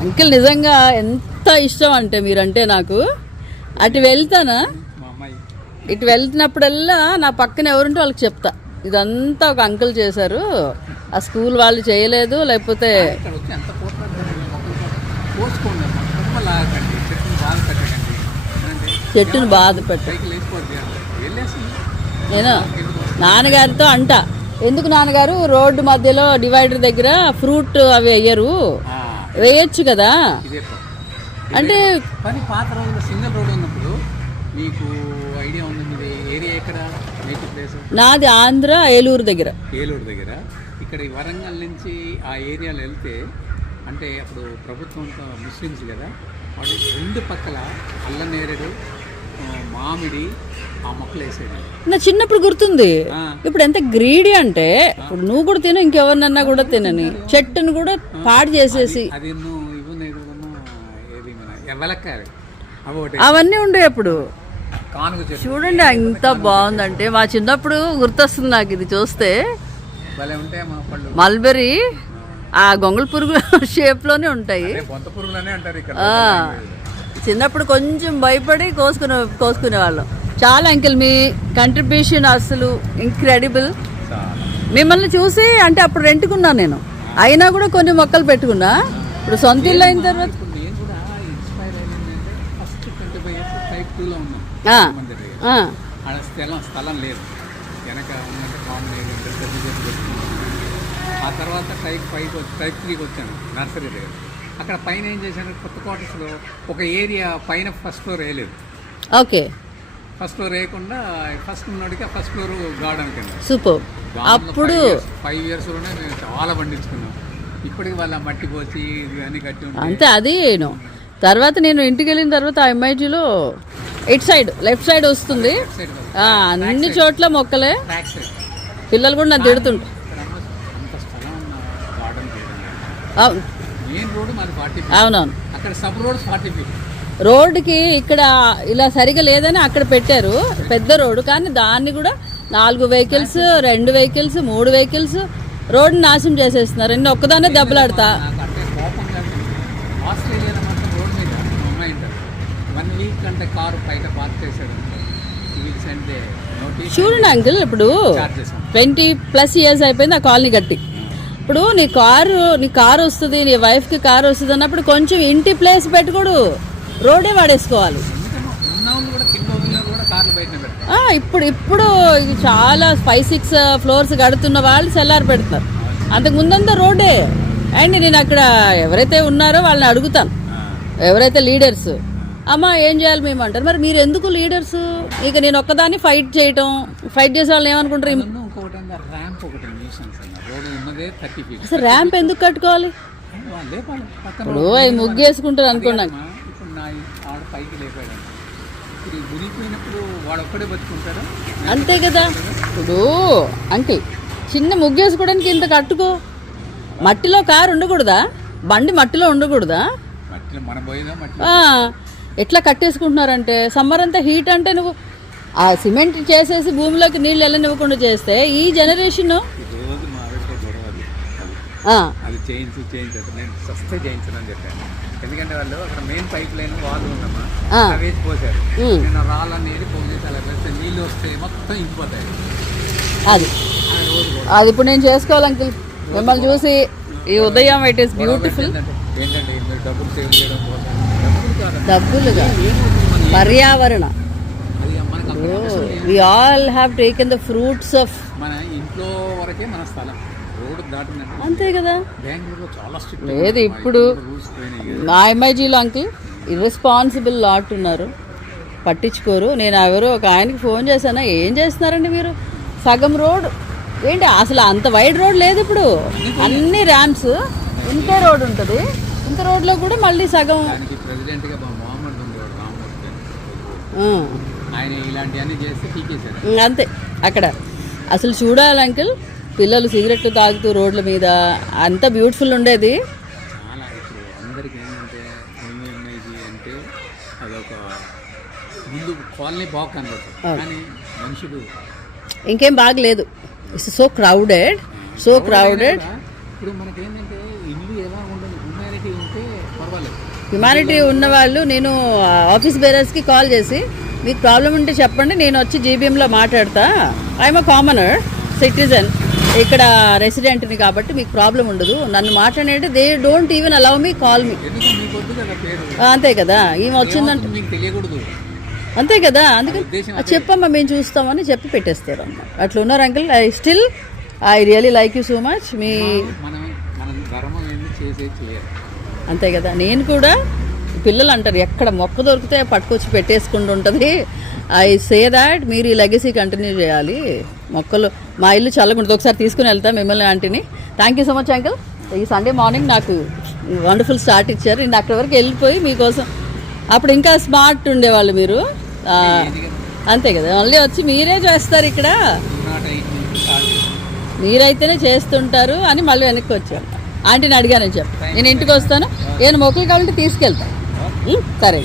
Uncle నిజంగా ఎంత ఇష్టం అంటే మీరంటే నాకు. అటు వెళ్తానా? ఇటు వెళ్తున్నప్పుడల్లా నా పక్కన ఎవరుంటే వాళ్ళకి చెప్తా. ఇదంతా ఒక అంకుల్ చేశారు. ఆ స్కూల్ వాళ్ళు చేయలేదు లేకపోతే చెట్టును బాధ పెట్ట నేను? నాన్నగారితో అంట. ఎందుకు నాన్నగారు? రోడ్డు మధ్యలో డివైడర్ దగ్గర ఫ్రూట్ అవి వేయరు. వేయచ్చు కదా? పని. అంటే కానీ పాత రోజుల్లో సింగిల్ రోడ్ ఉన్నప్పుడు మీకు ఐడియా ఉంది ఏరియా ఎక్కడ? నేటివ్ ప్లేస్ నాది ఆంధ్ర ఏలూరు దగ్గర. ఏలూరు దగ్గర. ఇక్కడ ఈ వరంగల్ నుంచి ఆ ఏరియాలో వెళ్తే అంటే అప్పుడు ప్రభుత్వంతో ముస్లిమ్స్ కదా వాళ్ళు రెండు పక్కల అల్లనేరేడు ఆ, మామిడి ఆ మొక్కలు వేసేది. నా చిన్నప్పుడు గుర్తుంది. ఇప్పుడు ఎంత గ్రీడీ అంటే ఇప్పుడు నువ్వు కూడా తిను ఇంకెవరినన్నా కూడా తినని. చెట్టును కూడా పాడు చేసేసి. అది నువ్వు ఏది అవన్నీ ఉండే అప్పుడు. చూడండి ఎంత బాగుందంటే మా చిన్నప్పుడు గుర్తొస్తుంది నాకు ఇది చూస్తే. మల్బెరీ ఆ. గొంగళ పురుగు షేప్ లోనే ఉంటాయి. చిన్నప్పుడు కొంచెం భయపడి కోసుకునే కోసుకునే వాళ్ళం చాలా అంకిల్ మీ కంట్రిబ్యూషన్ అసలు ఇంక్రెడిబుల్ మిమ్మల్ని చూసి అంటే అప్పుడు రెంట్కున్నా నేను. అయినా కూడా కొన్ని మొక్కలు పెట్టుకున్నా. ఇప్పుడు సొంత ఇల్లు అయిన తర్వాత స్థలం లేదు. వెనక. ఆ తర్వాత టైప్ ఫైవ్ టైప్ త్రీకి వచ్చాను నర్సరీ దగ్గర అక్కడ పైన ఏం చేశాను కొత్త క్వార్టర్స్లో ఒక ఏరియా పైన ఫస్ట్ ఫ్లోర్ వేయలేదు. ఓకే. ఫస్ట్ ఫ్లోర్ వేయకుండా ఫస్ట్ ఉన్నోడికి ఫస్ట్ ఫ్లోర్ గార్డెన్ కింద. సూపర్ అప్పుడు ఫైవ్ ఇయర్స్లోనే మేము చాలా పండించుకున్నాం. ఇప్పటికి వాళ్ళ మట్టి పోసి ఇవన్నీ కట్టి అంతే అది నేను తర్వాత నేను ఇంటికి వెళ్ళిన తర్వాత ఆ ఎంఐజీలో ఇట్ సైడ్ లెఫ్ట్ సైడ్ వస్తుంది. అన్ని చోట్ల మొక్కలే. పిల్లలు కూడా నన్ను తిడుతుంటారు అవును అవునవును. అక్కడ సబ్ రోడ్ ఫార్టీ ఫీట్ రోడ్డుకి ఇక్కడ ఇలా సరిగా లేదని అక్కడ పెట్టారు పెద్ద రోడ్డు కానీ దాన్ని కూడా నాలుగు వెహికల్స్ రెండు వెహికల్స్ మూడు వెహికల్స్ రోడ్డు నాశనం చేసేస్తున్నారు. నేను ఒక్కదానే దెబ్బలాడతా? చూడండి అంకుల్ ఇప్పుడు ట్వంటీ ప్లస్ ఇయర్స్ అయిపోయింది ఆ కాలనీ గట్టి ఇప్పుడు నీ కారు నీ కారు వస్తుంది నీ వైఫ్కి కారు వస్తుంది అన్నప్పుడు కొంచెం ఇంటి ప్లేస్ పెట్టుకోడు. రోడే వాడేసుకోవాలి. ఇప్పుడు ఇప్పుడు చాలా ఫైవ్ సిక్స్ ఫ్లోర్స్ కడుతున్న వాళ్ళు సెల్లార్ పెడతారు అంతకు ముందంతా రోడ్డే. అండ్ నేను అక్కడ ఎవరైతే ఉన్నారో వాళ్ళని అడుగుతాను. ఎవరైతే లీడర్స్ అమ్మ ఏం చేయాలి మేము అంటారు. మరి మీరు ఎందుకు లీడర్స్ ఇక నేను ఒక్కదాన్ని ఫైట్ చేయటం ఫైట్ చేసే వాళ్ళని ఏమనుకుంటారు? అసలు ర్యాంప్ ఎందుకు కట్టుకోవాలి? ఇప్పుడు అవి ముగ్గేసుకుంటారు అనుకున్నాను అమ్మా, ఇప్పుడు నా ఆడ పైకి లేపాడు. ఇప్పుడు ఈ మునిగిపోయినప్పుడు వాడు ఒక్కడే బతుకుంటాడా? అంతే కదా. ఇప్పుడు అంకిల్ చిన్న ముగ్గేసుకోవడానికి ఇంత కట్టుకో. మట్టిలో కారు ఉండకూడదా? బండి మట్టిలో ఉండకూడదా? ఎట్లా కట్టేసుకుంటున్నారంటే సమ్మర్ అంతా హీట్ అంటే నువ్వు ఆ సిమెంట్ చేసేసి భూమిలోకి నీళ్ళు వెళ్ళనివ్వకుండా చేస్తే ఈ జనరేషన్ రోజు మా ఆవిడతో గొడవ అది అది. చేయించు చేయించదు నేను సస్తే చేయించను అని చెప్పాను. ఎందుకంటే వాళ్ళు అక్కడ మెయిన్ పైప్ లైన్ వాళ్ళు ఆ. అవి వేసి పోసారు. నేను రాళ్ళని ఏది పోగు చేసి అలా పెడితే నీళ్ళు వస్తే మొత్తం ఇంకిపోతాయి. అది. అది ఇప్పుడు నేను చేసుకోవాలి మిమ్మల్ని చూసి ఈ ఉదయం ఇట్ ఈస్ బ్యూటిఫుల్ ఏంటంటే డబ్బులు సేవ్ చేయడం కోసం. డబ్బులుగా పర్యావరణ. We all have taken the fruits of మన ఇంట్లో వరకే మన స్థలం. అంతే కదా. లేదు ఇప్పుడు. మా ఎంఐజీలో అంకిల్ ఇర్రెస్పాన్సిబుల్ లాట్ ఉన్నారు. పట్టించుకోరు. నేను ఎవరో ఒక ఆయనకి ఫోన్ చేశాను? ఏం చేస్తున్నారండి మీరు? సగం రోడ్. ఏంటి? అసలు అంత వైడ్ రోడ్ లేదు ఇప్పుడు. అన్ని ర్యామ్స్ ఇంతే రోడ్ ఉంటుంది. ఇంత రోడ్లో కూడా మళ్ళీ సగం అంతే. అక్కడ. అసలు చూడాలి అంకిల్. పిల్లలు సిగరెట్లు తాగుతూ రోడ్ల మీద అంత బ్యూటిఫుల్ ఉండేది. చాలా ఇప్పుడు అందరికి ఏంటంటే ఎంఎంఐజీ అంటే అదొక ముందు కాలనీ బాగా కనబడుతుంది కానీ మనుషులు ఇంకేం బాగలేదు. It's so crowded so crowded ఇల్లు ఎలా ఉండదు హ్యుమానిటీ ఉంటే పర్వాలేదు. హ్యుమానిటీ ఉన్న వాళ్ళు నేను ఆ, ఆఫీస్ బేరర్స్కి కాల్ చేసి మీకు ప్రాబ్లం ఉంటే చెప్పండి నేను వచ్చి జీబీఎంలో మాట్లాడతా. ఐఎమ్ అ కామనర్ సిటిజన్ ఇక్కడ రెసిడెంట్ని కాబట్టి మీకు ప్రాబ్లం ఉండదు. నన్ను మాట్లాడంటే they don't even allow me call me అంతే కదా. ఈమె వచ్చిందంటే అంతే కదా. అందుకని ఉద్దేశం "ఆ, చెప్పమ్మా మేము చూస్తామని చెప్పి పెట్టేస్తారు అన్నమాట అట్లా ఉన్నారు uncle I still I really like you so much మీ అంతే కదా. నేను కూడా పిల్లలు అంటారు ఎక్కడ మొక్క దొరికితే పట్టుకొచ్చి పెట్టేసుకుంటూ ఉంటుంది ఐ సే దాట్ మీరు ఈ లెగసీ కంటిన్యూ చేయాలి. మొక్కలు మా ఇల్లు చల్లకుండా ఒకసారి తీసుకుని వెళ్తాం మిమ్మల్ని ఆంటీని. Thank you so much uncle ఈ సండే మార్నింగ్ నాకు వండర్ఫుల్ స్టార్ట్ ఇచ్చారు. నేను అక్కడి వరకు వెళ్ళిపోయి మీకోసం. అప్పుడు ఇంకా స్మార్ట్ ఉండేవాళ్ళు మీరు. అంతే కదా. మళ్ళీ వచ్చి మీరే చేస్తారు ఇక్కడ. మీరైతేనే చేస్తుంటారు అని మళ్ళీ వెనక్కి వచ్చాను ఆంటీని అడిగానని చెప్పి. నేను ఇంటికి వస్తాను. ఏమైనా మొక్కలు కావాలంటే తీసుకెళ్తాను? సరే.